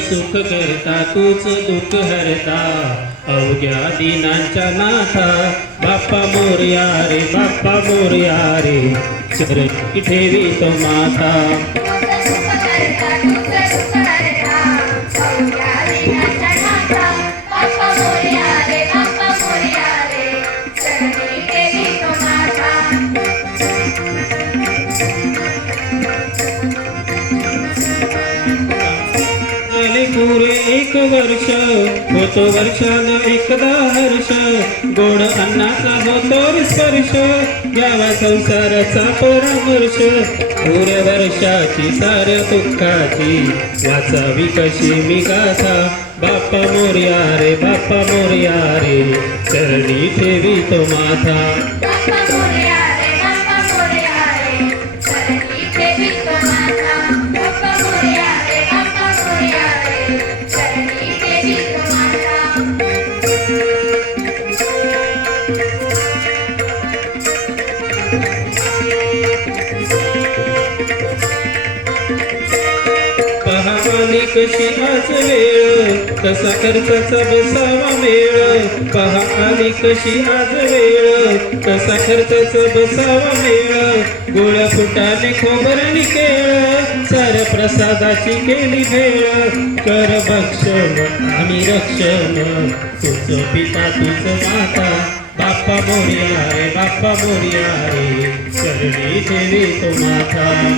सुख करता तूच दुःख हरता. अवघ्या दिनांच्या नाथा बाप्पा मोर्या रे बाप्पा मोर्या रे. चरणी ठेवी तो माथा एक वर्ष होतो वर्षान एकदा हर्ष. गोड अन्नाचा होतो स्पर्श घ्यावा संसाराचा परामर्श. पुऱ्या वर्षाची साऱ्या दुःखाची वाचा विकशी मी गाथा. बाप्पा मोर्या रे बाप्पा मोर्या रे चरणी ठेवी तो माथा. कशी आज वेळ? कसा खर्चाचा बसावा मेळ पहा आली कशी आज वेळ? कसा खर्चाचा बसावा मेळ गोळ्या फुटाने खोबरणी केळ सर प्रसादाची केली भेळ. कर भक्षण आणि रक्षण तुझ पिता तुझ माता. बाप्पा मोर्या रे बाप्पा मोर्या रे करणी ठेवी तो माता.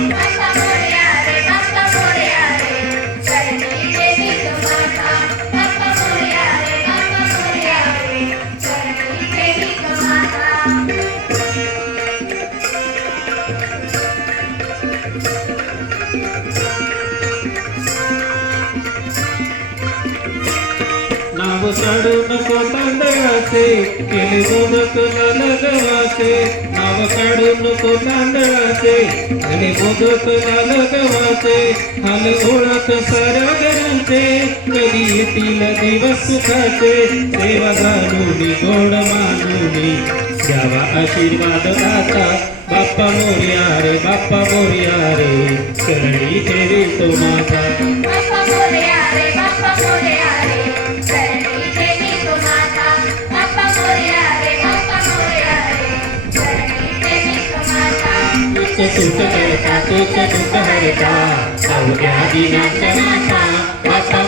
काढू नको तांदळाचे केले मोदक लाल गव्हाचे नाव काढू नको तांदळाचे केले मोदक लाल गव्हाचे हाल ओळख साऱ्या घरांचे कधी येतील दिवस सुखाचे देवा घालूनी गोड मानूनी द्यावा आशीर्वाद दाता बाप्पा मोर्या रे बाप्पा मोर्या रे चरणी ठेवी तो माझा. सुख करता तुझ दुःख हरता अवघ्या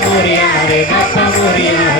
मोर्या रे मोर्या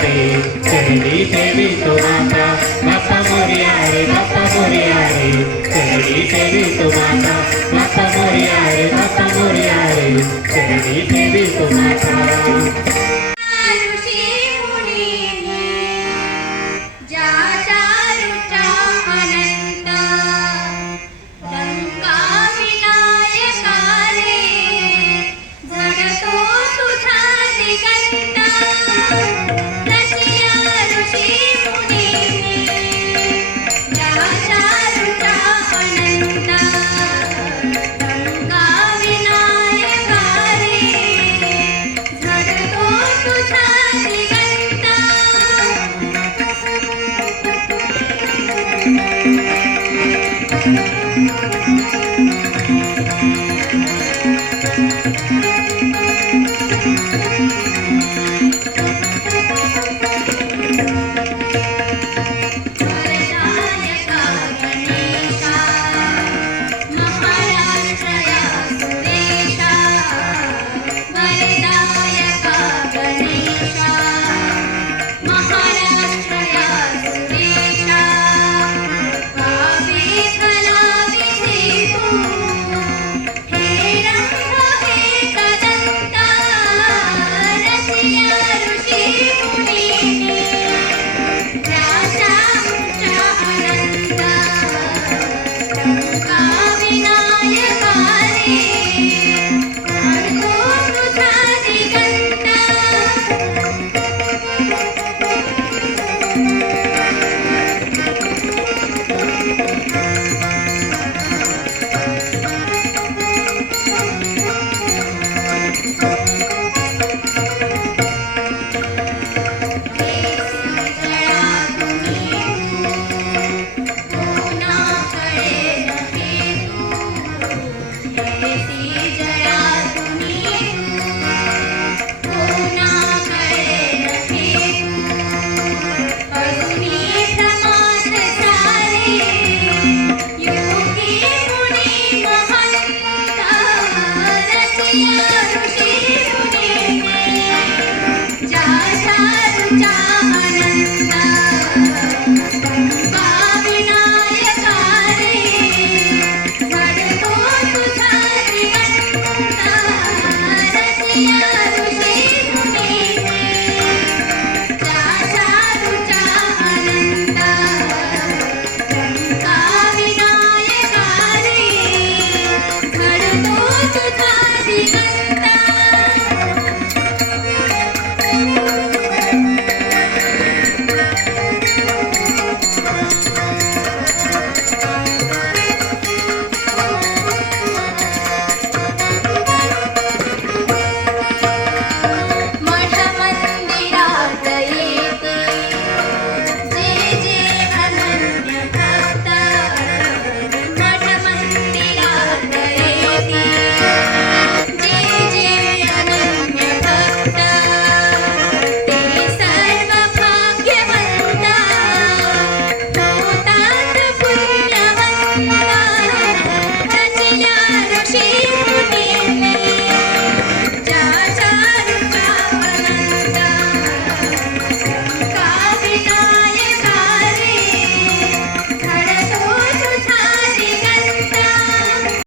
Yeah.